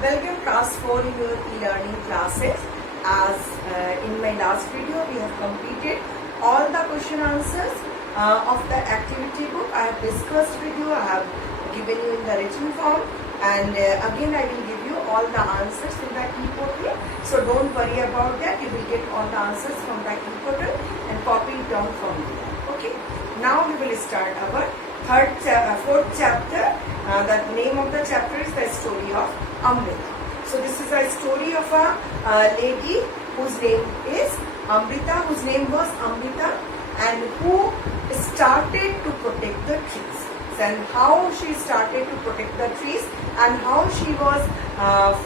Welcome class 4 in your e-learning classes. As in my last video, we have completed all the question answers of the activity book. I have discussed with you, I have given you in the written form, and again I will give you all the answers in the e-portal. So don't worry about that, you will get all the answers from the e-portal and copy it down from there. Okay, now we will start our fourth chapter. The name of the chapter is the story of Amrita. So this is a story of a lady whose name is Amrita, whose name was Amrita, and who started to protect the trees. And how she started to protect the trees, and how she was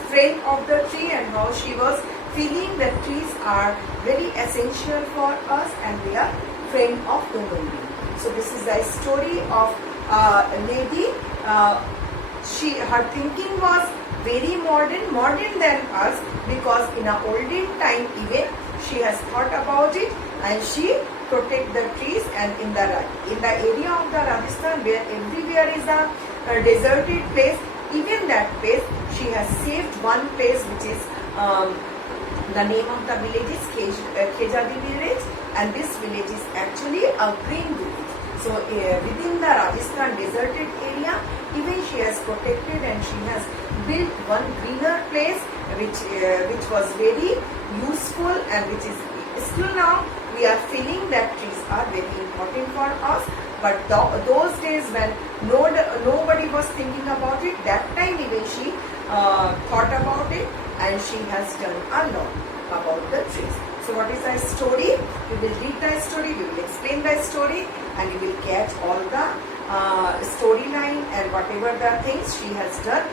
friend of the tree, and how she was feeling that trees are very essential for us and they are friend of human being. So this is the story of a lady. Her thinking was very modern than us, because in a olden time even she has thought about it and she protect the trees. And in the area of the Rajasthan where everywhere is a deserted place, even that place she has saved one place, which is the name of the village is Khejadi village, and this village is actually a green village. So within the Rajasthan deserted area, even she has protected and she has built one greener place, which was very useful, and which is still now we are feeling that trees are very important for us. But those days when nobody was thinking about it, that time even she thought about it, and she has done a lot about the trees. So what is the story? We will read the story, we will explain the story, and you will catch all the storyline and whatever the things she has done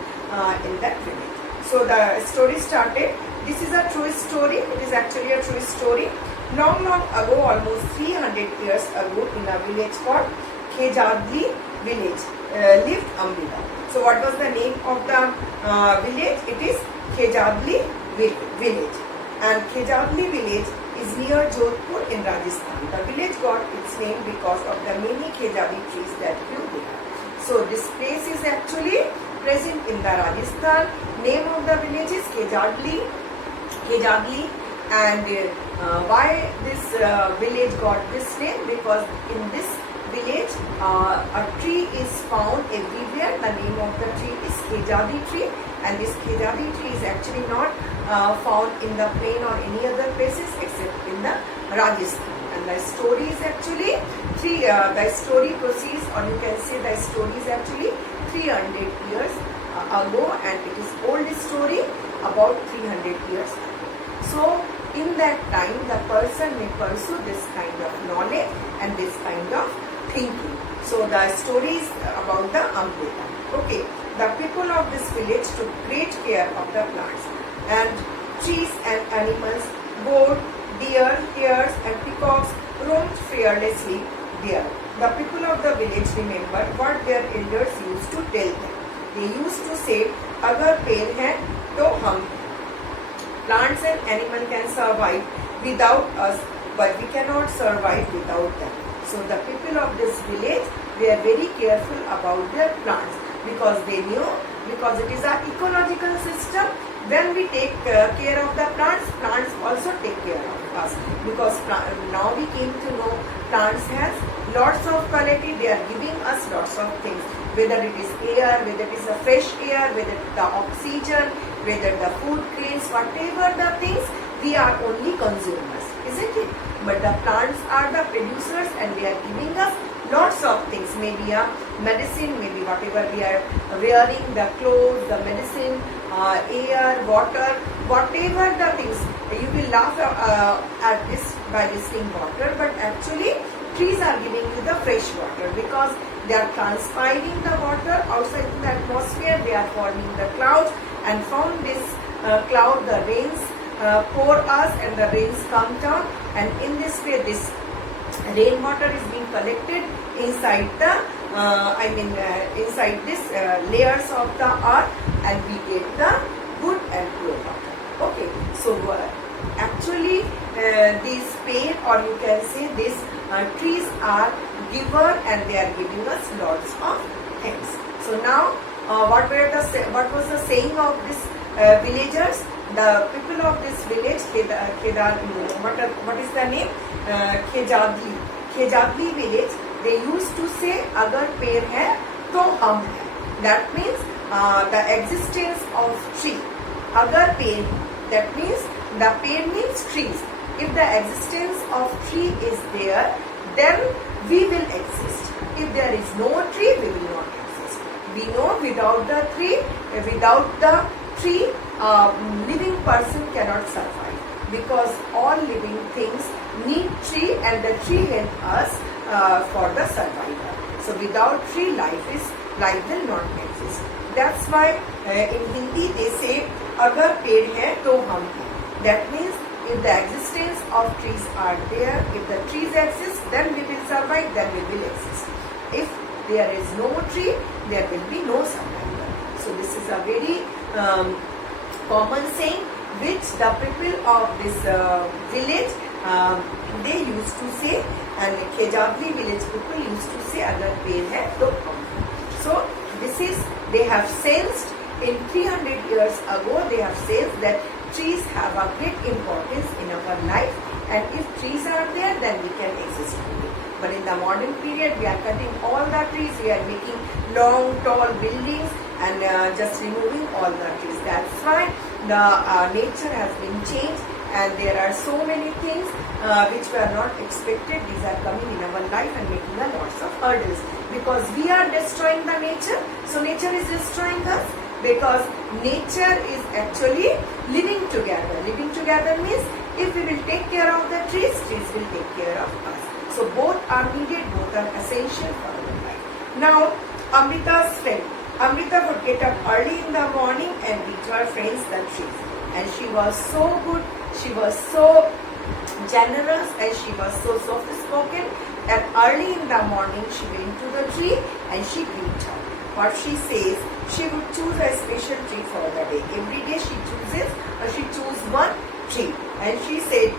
in that village. So the story started. This is a true story. It is actually a true story. Long ago, almost 300 years ago, in a village called Khejadi village, lived Amrita. So what was the name of the village? It is Khejadi village. And Khejadi village is near Jodhpur in Rajasthan. The village got its name because of the many Khejadi trees that grew there. So this place is actually present in the Rajasthan. Name of the village is Khejadi. And why this village got this name? Because in this village a tree is found everywhere. The name of the tree is Khejadi tree, and this Khejadi tree is actually not found in the plain or any other places except in the Rajasthan. And the story is actually the story proceeds, or you can say the story is actually 300 years ago, and it is old story about 300 years ago. So in that time the person may pursue this kind of knowledge and this kind of thinking. So the story is about the Amrita. Okay, the people of this village took great care of the plants and trees and animals. Goat, deer, hares and peacocks roamed fearlessly there. The people of the village remembered what their elders used to tell them. They used to say, "Agar ped hai to hum." Plants and animals can survive without us, but we cannot survive without them. So the people of this village, they are very careful about their plants, because they knew, because it is an ecological system. When we take care of the plants, plants also take care of us. Because now we came to know plants has lots of quality. They are giving us lots of things. Whether it is air, whether it is a fresh air, whether it is the oxygen, whether the food grains, whatever the things, we are only consumers, isn't it? But the plants are the producers, and they are giving us lots of things. Maybe a medicine, maybe whatever we are wearing, the clothes, the medicine, air, water, whatever the things. You will laugh at this by listening water, but actually trees are giving you the fresh water, because they are transpiring the water outside in the atmosphere. They are forming the clouds, and from this cloud the rains pour us, and the rains come down, and in this way this rainwater is being collected inside the inside this layers of the earth, and we get the good and pure water. Okay, so actually these paid, or you can say these trees are giver, and they are giving us lots of things. So now what was the saying of this villagers, the people of this village, what is the name? Khejadli village. They used to say, "Agar पेड़ है तो हम हैं." That means the existence of tree. Agar पेड़, that means the पेड़ means trees. If the existence of tree is there, then we will exist. If there is no tree, we will not exist. We know without the tree, living person cannot survive, because all living things need tree, and the tree help us for the survival. So without tree, life will not exist. That's why in Hindi they say, "Agar पेड़ है तो हम हैं." That means if the existence of trees are there, if the trees exist, then we will survive, then we will exist. If there is no tree, there will be no survival. So this is a very common saying which the people of this village they used to say, and Khejadli village people used to say, "Agar पेड़ है तो हम हैं." So this is, they have sensed in 300 years ago, they have sensed that trees have a great importance in our life, and if trees are there, then we can exist fully. But in the modern period, we are cutting all the trees, we are making long, tall buildings and just removing all the trees. That's why the nature has been changed, and there are so many things which were not expected. These are coming in our life and making a lots of hurdles, because we are destroying the nature. So nature is destroying us, because nature is actually living together. Living together means if we will take care of the trees, trees will take care of us. So both are needed, both are essential for our life. Now, Amrita's friend. Amrita would get up early in the morning and reach her friends the trees. And she was so good, she was so generous, and she was so soft-spoken. And early in the morning, she went to the tree and she greeted her. What she says, she would choose a special tree for the day. Every day she choose one tree, and she said,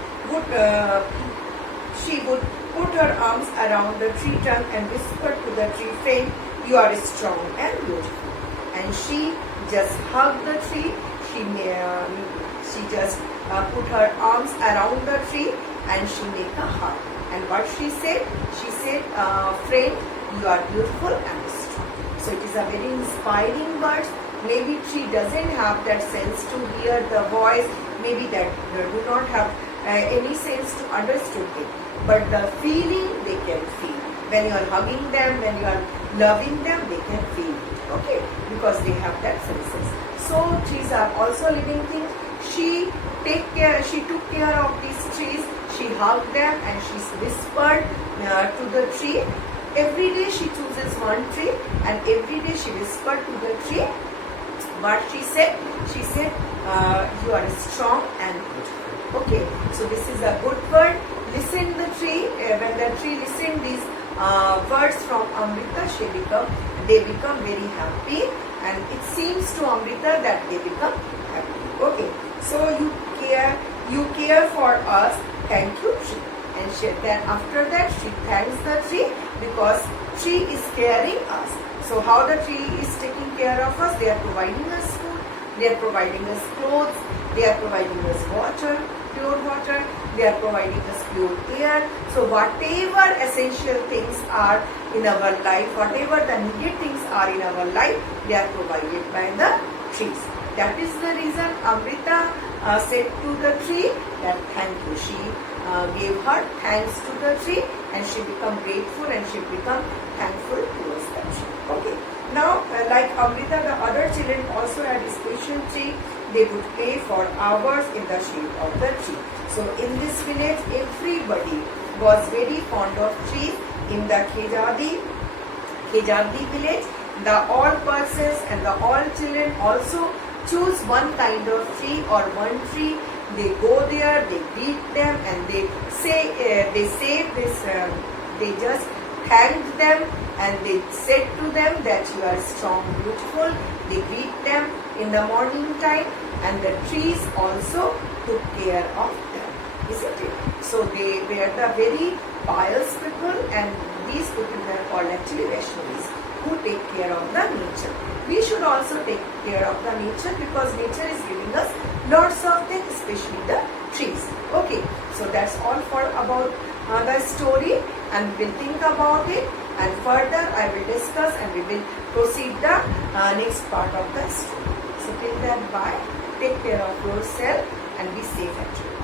she would put her arms around the tree trunk and whisper to the tree, "Friend, you are strong and beautiful." And she just hugged the tree. She just put her arms around the tree and she made a hug. And what she said? She said, "Friend, you are beautiful and strong." So it is a very inspiring words. Maybe tree doesn't have that sense to hear the voice. Maybe that they do not have any sense to understand it. But the feeling they can feel. When you are hugging them, when you are loving them, they can feel it. Okay? Because they have that senses. So trees are also living things. She took care of these trees. She hugged them and she whispered to the tree. Every day she chooses one tree, and every day she whispered to the tree. What she said? She said, "You are strong and beautiful." Okay, so this is a good word. Listen the tree. When the tree listened these words from Amrita, they become very happy, and it seems to Amrita that they become happy. Okay, so you care for us. Thank you, tree. And then after that, she thanks the tree, because tree is caring us. So how the tree is taking care of us? They are providing us food, they are providing us clothes, they are providing us water, pure water, they are providing us pure air. So whatever essential things are in our life, whatever the needed things are in our life, they are provided by the trees. That is the reason Amrita said to the tree that thank you. She gave her thanks to the tree, and she became grateful, and she became thankful towards the tree. Okay. Now, like Amrita, the other children also had a special tree. They would play for hours in the shade of the tree. So in this village, everybody was very fond of trees. In the Khejadli village, the all persons and the all children also choose one kind of tree or one tree. They go there, they greet them, and they just thanked them, and they said to them that you are strong, beautiful. They greet them in the morning time, and the trees also took care of them, isn't it? So they were the very pious people, and these people were called actually Vaishnavis. who take care of the nature. We should also take care of the nature because nature is giving us lots of things, especially the trees. Okay, so that's all for about the story, and we will think about it, and further I will discuss and we will proceed the next part of the story. So till then, bye. Take care of yourself and be safe at home.